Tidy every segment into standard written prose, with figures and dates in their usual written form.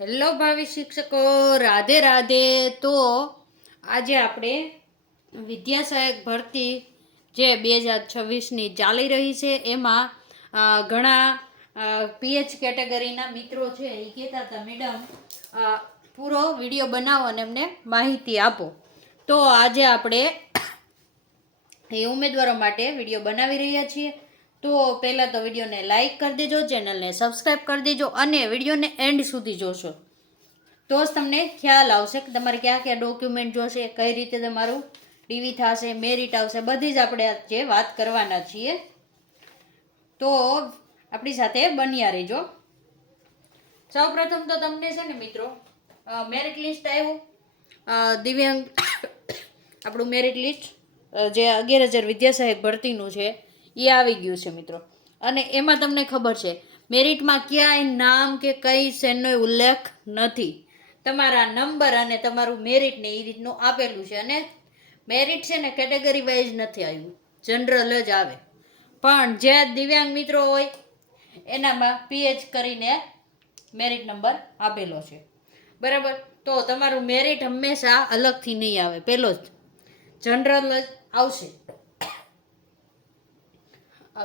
Hello ભાવિ શિક્ષકો, રાધે રાધે. તો આજે આપણે વિદ્યા સહાયક ભરતી જે 2026ની ચાલી રહી છે એમાં ઘણા પીએચ કેટેગરીના મિત્રો છે એ કહેતા હતા, મેડમ પૂરો વિડીયો બનાવો અને એમને માહિતી આપો. તો આજે આપણે એ ઉમેદવારો માટે વિડીયો બનાવી રહ્યા છીએ. તો પહેલાં તો વિડીયોને લાઇક કરી દેજો, ચેનલને સબસ્ક્રાઈબ કરી દેજો અને વિડીયોને એન્ડ સુધી જોશો તો જ તમને ખ્યાલ આવશે કે તમારે કયા કયા ડોક્યુમેન્ટ જોશે, કઈ રીતે તમારું ડીવી થશે, મેરિટ આવશે, બધી જ આપણે આજે વાત કરવાના છીએ. તો આપણી સાથે બન્યા રહેજો. સૌપ્રથમ તો તમને છે ને મિત્રો મેરિટ લિસ્ટ આવ્યું, દિવ્યાંગ આપણું મેરિટ લિસ્ટ જે 11,000 વિદ્યા સહાયક ભરતીનું છે એ આવી ગયું છે મિત્રો. અને એમાં તમને ખબર છે મેરિટમાં ક્યાંય નામ કે કઈ શેનો ઉલ્લેખ નથી. તમારા નંબર અને તમારું મેરિટને એ રીતનું આપેલું છે. અને મેરિટ છે ને કેટેગરી વાઇઝ નથી આવ્યું, જનરલ જ આવે. પણ જે દિવ્યાંગ મિત્રો હોય એનામાં પીએચ કરીને મેરિટ નંબર આપેલો છે, બરાબર. તો તમારું મેરિટ હંમેશા અલગથી નહીં આવે, પહેલો જ જનરલ જ આવશે.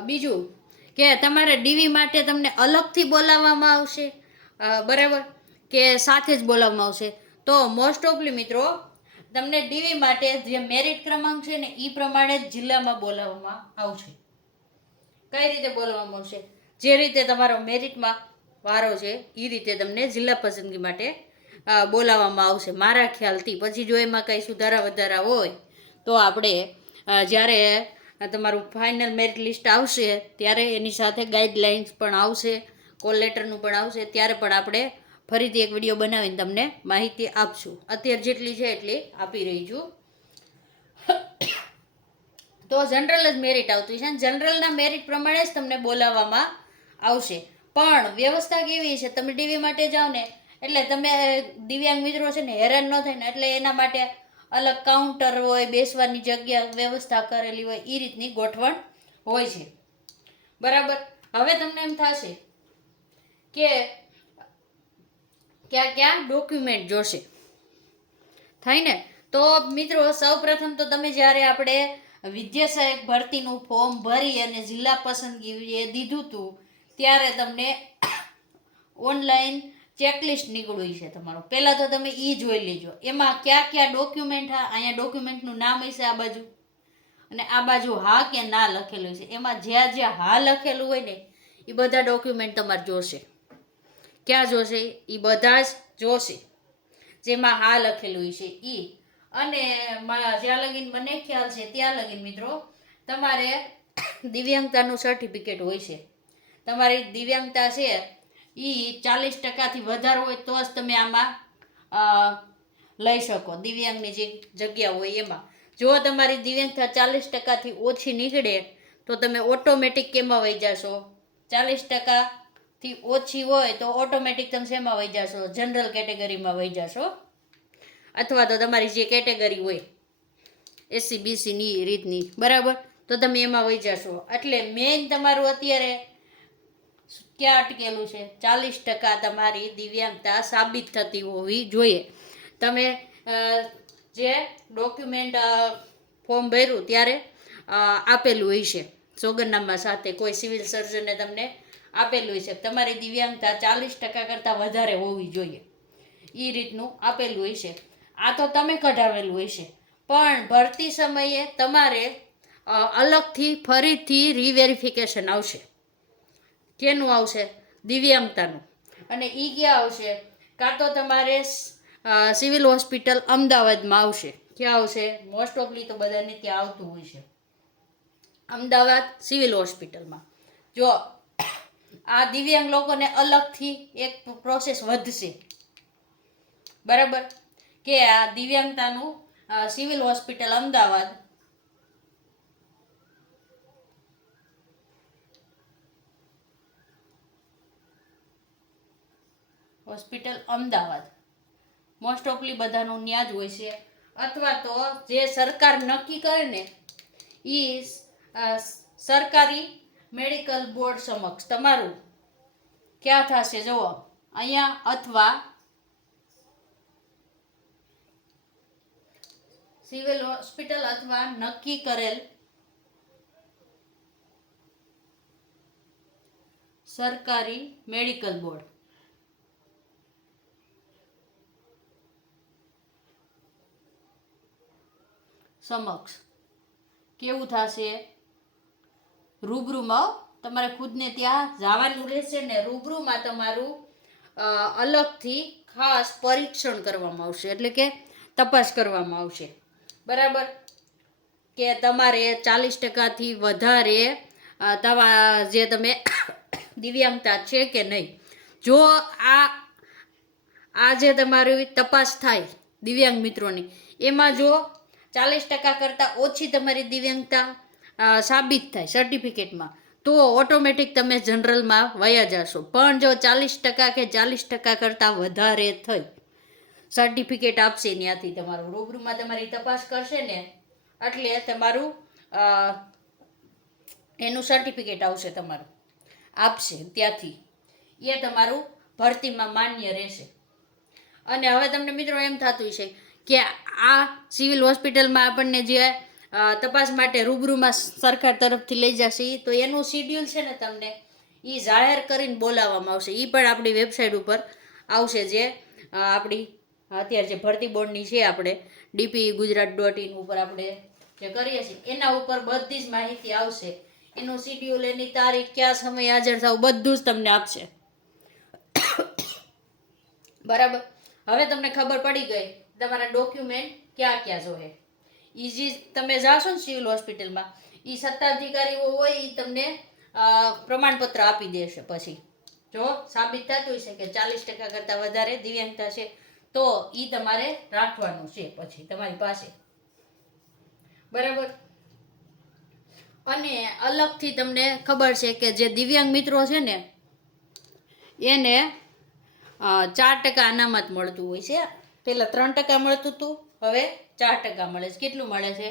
બીજું કે તમારે ડીવી માટે તમને અલગથી બોલાવવામાં આવશે, બરાબર, કે સાથે જ બોલાવવામાં આવશે. તો મોસ્ટ ઓફલી મિત્રો તમને ડીવી માટે જે મેરિટ ક્રમાંક છે ને એ પ્રમાણે જ જિલ્લામાં બોલાવવામાં આવશે. કઈ રીતે બોલાવવામાં આવશે? જે રીતે તમારો મેરિટમાં વારો છે એ રીતે તમને જિલ્લા પસંદગી માટે બોલાવવામાં આવશે મારા ખ્યાલથી. પછી જો એમાં કંઈ સુધારા વધારા હોય તો આપણે જ્યારે તમારું ફાઇનલ મેરિટ લિસ્ટ આવશે ત્યારે એની સાથે ગાઈડલાઇન્સ પણ આવશે, કોલ લેટરનું પણ આવશે, ત્યારે પણ આપણે ફરીથી એક વિડીયો બનાવીને તમને માહિતી આપશું. અત્યારે જેટલી છે એટલી આપી રહી છું. તો જનરલ જ મેરિટ આવતું છે, જનરલના મેરિટ પ્રમાણે જ તમને બોલાવવામાં આવશે. પણ વ્યવસ્થા કેવી છે, તમે ડીવી માટે જાઓ ને એટલે તમે દિવ્યાંગ મિત્રો છે ને હેરાન ન થાય ને એટલે એના માટે અલગ કાઉન્ટર હોય, બેસવાની જગ્યા વ્યવસ્થા કરેલી હોય, એ રીતની ગોઠવણ હોય છે, બરાબર. હવે તમને એમ થશે કે ક્યાં ક્યાં ડોક્યુમેન્ટ જોશે, થાય ને. તો મિત્રો સૌપ્રથમ તો તમે જ્યારે આપણે વિદ્યા સહાયક ભરતીનું ફોર્મ ભરી અને જિલ્લા પસંદગી એ દીધું હતું ત્યારે તમને ઓનલાઈન ચેકલિસ્ટ નીકળ્યું છે તમારું. પહેલાં તો તમે એ જોઈ લેજો એમાં કયા કયા ડોક્યુમેન્ટ, અહીંયા ડોક્યુમેન્ટનું નામ હશે આ બાજુ અને આ બાજુ હા કે ના લખેલું છે. એમાં જ્યાં જ્યાં હા લખેલું હોય ને એ બધા ડોક્યુમેન્ટ તમારે જોશે. ક્યાં જોશે? એ બધા જ જોશે જેમાં હા લખેલું છે એ. અને જ્યાં લગીન મને ખ્યાલ છે ત્યાં લગીન મિત્રો તમારે દિવ્યાંગતાનું સર્ટિફિકેટ હોય છે. તમારી દિવ્યાંગતા છે એ 40%થી વધારે હોય તો જ તમે આમાં લઈ શકો, દિવ્યાંગની જે જગ્યા હોય એમાં. જો તમારી દિવ્યાંગતા 40%થી ઓછી નીકળે તો તમે ઓટોમેટિક કેમાં વહી જશો? 40%થી ઓછી હોય તો ઓટોમેટિક તમે શેમાં વહી જશો? જનરલ કેટેગરીમાં વહી જશો, અથવા તો તમારી જે કેટેગરી હોય એસસી બીસીની રીતની, બરાબર, તો તમે એમાં વહી જશો. એટલે મેઇન તમારું અત્યારે ક્યાં અટકેલું છે? 40% તમારી દિવ્યાંગતા સાબિત થતી હોવી જોઈએ. તમે જે ડોક્યુમેન્ટ ફોર્મ ભર્યું ત્યારે આપેલું હોય છે સોગંદનામા સાથે, કોઈ સિવિલ સર્જને તમને આપેલું હોય છે તમારી દિવ્યાંગતા 40% કરતાં વધારે હોવી જોઈએ, એ રીતનું આપેલું હોય છે. આ તો તમે કઢાવેલું હોય છે, પણ ભરતી સમયે તમારે અલગથી ફરીથી રીવેરિફિકેશન આવશે. કેનું આવશે? દિવ્યાંગતાનું. અને એ ક્યાં આવશે? કાં તો તમારે સિવિલ હોસ્પિટલ અમદાવાદમાં આવશે. ક્યાં આવશે? મોસ્ટ ઓફલી તો બધાને ત્યાં આવતું હોય છે, અમદાવાદ સિવિલ હોસ્પિટલમાં. જો આ દિવ્યાંગ લોકોને અલગથી એક પ્રોસેસ વધશે, બરાબર, કે આ દિવ્યાંગતાનું civil hospital Ahmedabad, hospital Ahmedabad most ઓફલી બધાનું ન્યા જ હોય છે. અથવા તો જે સરકાર નક્કી કરે ને એ સરકારી મેડિકલ બોર્ડ સમક્ષ તમારું ક્યાં થશે જુઓ અહીંયા, અથવા સિવિલ હોસ્પિટલ અથવા નક્કી કરેલ સરકારી મેડિકલ બોર્ડ સમક્ષ કેવું થશે? રૂબરૂમાં તમારે ખુદને ત્યાં જવાનું રહેશે ને રૂબરૂમાં તમારું અલગથી ખાસ પરીક્ષણ કરવામાં આવશે, એટલે કે તપાસ કરવામાં આવશે. બરાબર, કે તમારે 40%થી વધારે જે તમે દિવ્યાંગતા છે કે નહીં. જો આ જે તમારી તપાસ થાય દિવ્યાંગ મિત્રોની, એમાં જો 40% કરતાં ઓછી તમારી દિવ્યાંગતા સાબિત થાય સર્ટિફિકેટમાં, તો ઓટોમેટિક તમે જનરલમાં વયા જશો. પણ જો 40% કે 40% કરતાં વધારે થઈ સર્ટિફિકેટ આપશે ત્યાંથી, તમારું રૂબરૂમાં તમારી તપાસ કરશે ને એટલે તમારું એનું સર્ટિફિકેટ આવશે, તમારું આપશે ત્યાંથી, એ તમારું ભરતીમાં માન્ય રહેશે. અને હવે તમને મિત્રો એમ થતું છે કે આ સિવિલ હોસ્પિટલમાં આપણને જે તપાસ માટે રૂબરૂમાં સરકાર તરફથી લઈ જશે, તો એનું શિડ્યુલ છે ને તમને એ જાહેર કરીને બોલાવવામાં આવશે. એ પણ આપણી વેબસાઇટ ઉપર આવશે, જે આપણી અત્યારે જે ભરતી બોર્ડની છે, આપણે DPE-Gujarat.in ઉપર આપણે જે કરીએ છીએ એના ઉપર બધી જ માહિતી આવશે. એનું શિડ્યુલ, એની તારીખ, કયા સમયે હાજર થવું, બધું જ તમને આપશે. બરાબર, હવે તમને ખબર પડી ગઈ તમારા ડોક્યુમેન્ટ ક્યાં ક્યાં જોઈએ. ઈઝી તમે જાશો ને સિવિલ હોસ્પિટલમાં, એ સત્તાધિકારીઓ હોય એ તમને પ્રમાણપત્ર આપી દેશે. પછી જો સાબિત થતું હશે કે 40% કરતાં વધારે દિવ્યાંગતા છે, તો એ તમારે રાખવાનું છે પછી તમારી પાસે. બરાબર, અને અલગથી તમને ખબર છે કે જે દિવ્યાંગ મિત્રો છે ને એને 4% અનામત મળતું હોય છે. પહેલાં 3% મળતું હતું, હવે 4% મળે છે. કેટલું મળે છે?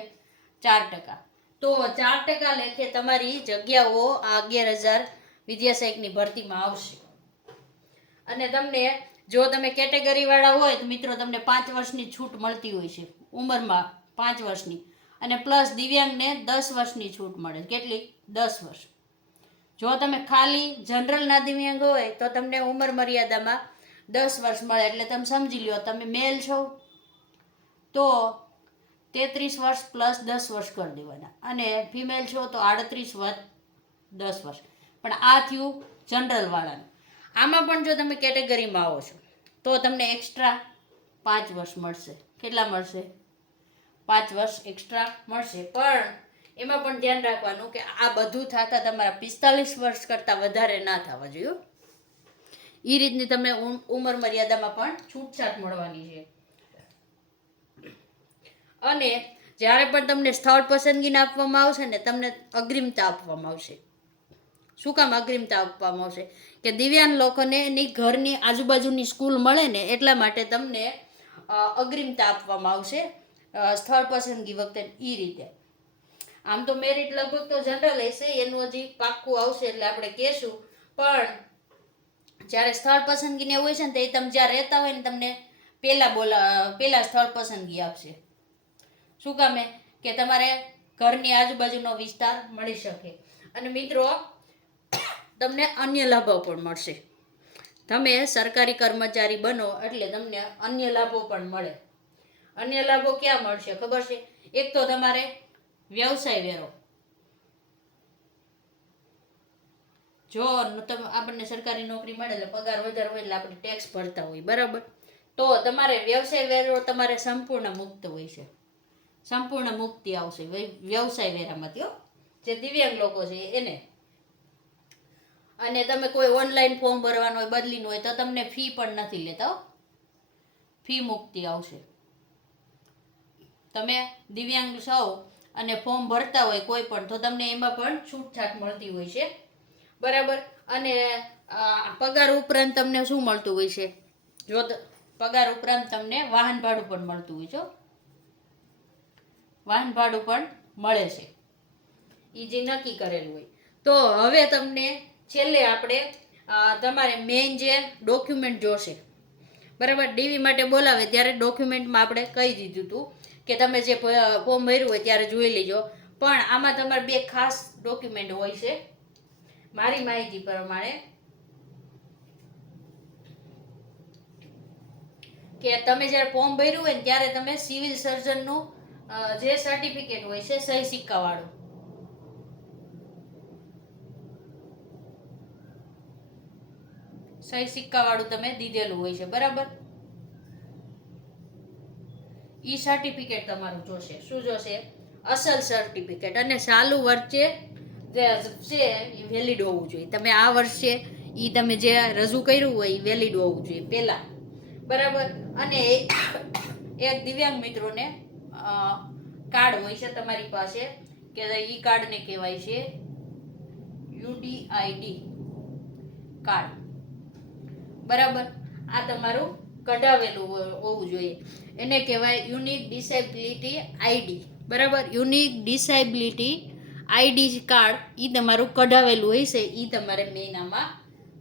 4%. તો 4% લેખે તમારી જગ્યાઓ આ 11,000 વિદ્યાસહાયકની ભરતીમાં આવશે. અને તમને જો તમે કેટેગરીવાળા હોય તો મિત્રો તમને 5 વર્ષની છૂટ મળતી હોય છે, ઉંમરમાં 5 વર્ષની, અને પ્લસ દિવ્યાંગને 10 વર્ષની છૂટ મળે. કેટલી? 10 વર્ષ. જો તમે ખાલી જનરલના દિવ્યાંગ હોય તો તમને ઉંમર મર્યાદામાં 10 વર્ષ મળે. એટલે તમે સમજી લો, તમે મેલ છો તો 33 વર્ષ પ્લસ 10 વર્ષ કરી દેવાના, અને ફિમેલ છો તો 38 વર્ષ 10 વર્ષ. પણ આ થયું જનરલવાળાનું. આમાં પણ જો તમે કેટેગરીમાં આવો છો તો તમને એક્સ્ટ્રા 5 વર્ષ મળશે. કેટલા મળશે? 5 વર્ષ એક્સ્ટ્રા મળશે. પણ એમાં પણ ધ્યાન રાખવાનું કે આ બધું થતાં તમારા 45 વર્ષ કરતાં વધારે ના થવા જોઈએ. એ રીતની તમે ઉંમર મર્યાદામાં પણ છૂટછાટ મળવાની છે. અને જ્યારે પણ તમને સ્થળ પસંદગીને આપવામાં આવશે ને, તમને અગ્રિમતા આપવામાં આવશે. શું કામ અગ્રિમતા આપવામાં આવશે? કે દિવ્યાંગ લોકોને એની ઘરની આજુબાજુની સ્કૂલ મળે ને એટલા માટે તમને અગ્રિમતા આપવામાં આવશે સ્થળ પસંદગી વખતે. એ રીતે આમ તો મેરિટ લગભગ તો જનરલ હશે, એનું હજી પાક્કું આવશે એટલે આપણે કહેશું. પણ જ્યારે સ્થળ પસંદગીને હોય છે ને, તો એ તમે જ્યાં રહેતા હોય ને તમને પહેલાં સ્થળ પસંદગી આપશે. શું કામે? કે તમારે ઘરની આજુબાજુનો વિસ્તાર મળી શકે. અને મિત્રો તમને અન્ય લાભો પણ મળશે. તમે સરકારી કર્મચારી બનો એટલે તમને અન્ય લાભો પણ મળે. અન્ય લાભો ક્યાં મળશે ખબર છે? એક તો તમારે વ્યવસાય વેરો. જો આપણને સરકારી નોકરી મળે એટલે પગાર વધારે હોય એટલે આપણે ટેક્સ ભરતા હોય, બરાબર? તો તમારે વ્યવસાય વેરો તમારે સંપૂર્ણ મુક્ત હોય છે. સંપૂર્ણ મુક્તિ આવશે વ્યવસાય વેરામાંથી, જે દિવ્યાંગ લોકો છે એને. અને તમે કોઈ ઓનલાઈન ફોર્મ ભરવાનું હોય, બદલીનું હોય, તો તમને ફી પણ નથી લેતા. ફી મુક્તિ આવશે. તમે દિવ્યાંગ છો અને ફોર્મ ભરતા હોય કોઈ પણ, તો તમને એમાં પણ છૂટછાટ મળતી હોય છે. બરાબર, અને પગાર ઉપરાંત તમને શું મળતું હોય છે? જો પગાર ઉપરાંત તમને વાહન ભાડું પણ મળતું હોય છે. વાહન ભાડું પણ મળે છે, એ જે નક્કી કરેલું હોય. તો હવે તમને છેલ્લે આપણે તમારે મેઇન જે ડોક્યુમેન્ટ જોશે, બરાબર? ડીવી માટે બોલાવે ત્યારે ડોક્યુમેન્ટમાં આપણે કહી દીધું હતું કે તમે જે ફોર્મ ભર્યું હોય ત્યારે જોઈ લેજો. પણ આમાં તમારે 2 ખાસ ડોક્યુમેન્ટ હોય છે મારી માહિતી પ્રમાણે, કે તમે જ્યારે ફોર્મ ભર્યું હોય ને ત્યારે તમે સિવિલ સર્જનનું જે સર્ટિફિકેટ હોય છે સહી સિક્કાવાળું, સહી સિક્કાવાળું તમે દીધેલું હોય છે, બરાબર. ઈ સર્ટિફિકેટ તમારું જોશે. શું જોશે? અસલ સર્ટિફિકેટ. અને ચાલુ વર્ષે જે છે એ વેલિડ હોવું જોઈએ. તમે આ વર્ષે ઈ તમે જે રજૂ કર્યું હોય એ વેલિડ હોવું જોઈએ પહેલા, બરાબર. અને એક દિવ્યાંગ મિત્રોને કાર્ડ હોય છે તમારી પાસે, કે ઈ કાર્ડને કહેવાય છે UDID કાર્ડ, બરાબર. આ તમારું કઢાવેલું હોવું જોઈએ. એને કહેવાય યુનિક ડિસેબિલિટી આઈડી, બરાબર. યુનિક ડિસેબિલિટી આઈડી કાર્ડ એ તમારું કઢાવેલું હોય છે, એ તમારે મહિનામાં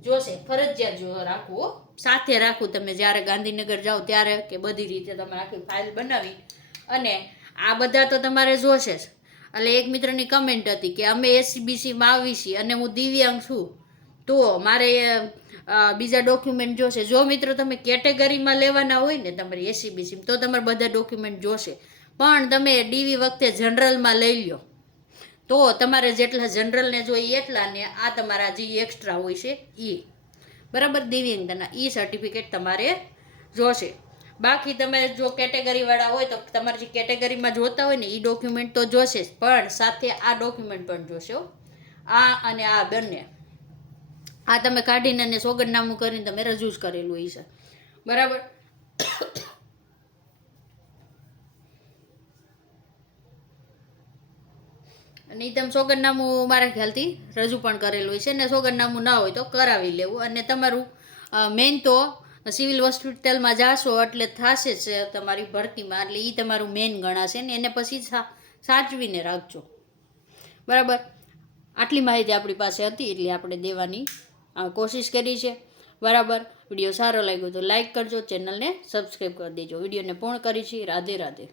જોશે, ફરજિયાત જો રાખવું, સાથે રાખવું તમે જ્યારે ગાંધીનગર જાઓ ત્યારે, કે બધી રીતે તમારે આખી ફાઇલ બનાવી. અને આ બધા તો તમારે જોશે જ. એટલે એક મિત્રની કમેન્ટ હતી કે અમે SCBCમાં આવી છીએ અને હું દિવ્યાંગ છું, તો મારે બીજા ડોક્યુમેન્ટ જોશે. જો મિત્રો તમે કેટેગરીમાં લેવાના હોય ને તમારી SCBC, તો તમારે બધા ડોક્યુમેન્ટ જોશે. પણ તમે ડીવી વખતે જનરલમાં લઈ લો તો તમારે જેટલા જનરલને જોઈએ એટલા, ને આ તમારા જે એક્સ્ટ્રા હોય છે એ, બરાબર. દિવ્યાંગતાના એ સર્ટિફિકેટ તમારે જોશે. બાકી તમે જો કેટેગરીવાળા હોય તો તમારે જે કેટેગરીમાં જોતા હોય ને એ ડોક્યુમેન્ટ તો જોશે જ, પણ સાથે આ ડોક્યુમેન્ટ પણ જોશો. આ અને આ બંને આ તમે કાઢીને અને સોગંદનામું કરીને તમે રજૂ જ કરેલું હોય છે, બરાબર. અને એ તમે સોગંદનામું મારા ખ્યાલથી રજૂ પણ કરેલું હોય છે, ને સોગંદનામું ના હોય તો કરાવી લેવું. અને તમારું મેઇન તો સિવિલ હોસ્પિટલમાં જાશો એટલે થશે જ તમારી ભરતીમાં, એટલે એ તમારું મેઇન ગણાશે ને એને પછી સાચવીને રાખજો, બરાબર. આટલી માહિતી આપણી પાસે હતી એટલે આપણે દેવાની કોશિશ કરી છે, બરાબર. વિડીયો સારો લાગ્યો તો લાઈક કરજો, ચેનલને સબસ્ક્રાઈબ કરી દેજો. વિડીયોને પૂર્ણ કરી છે. રાધે રાધે.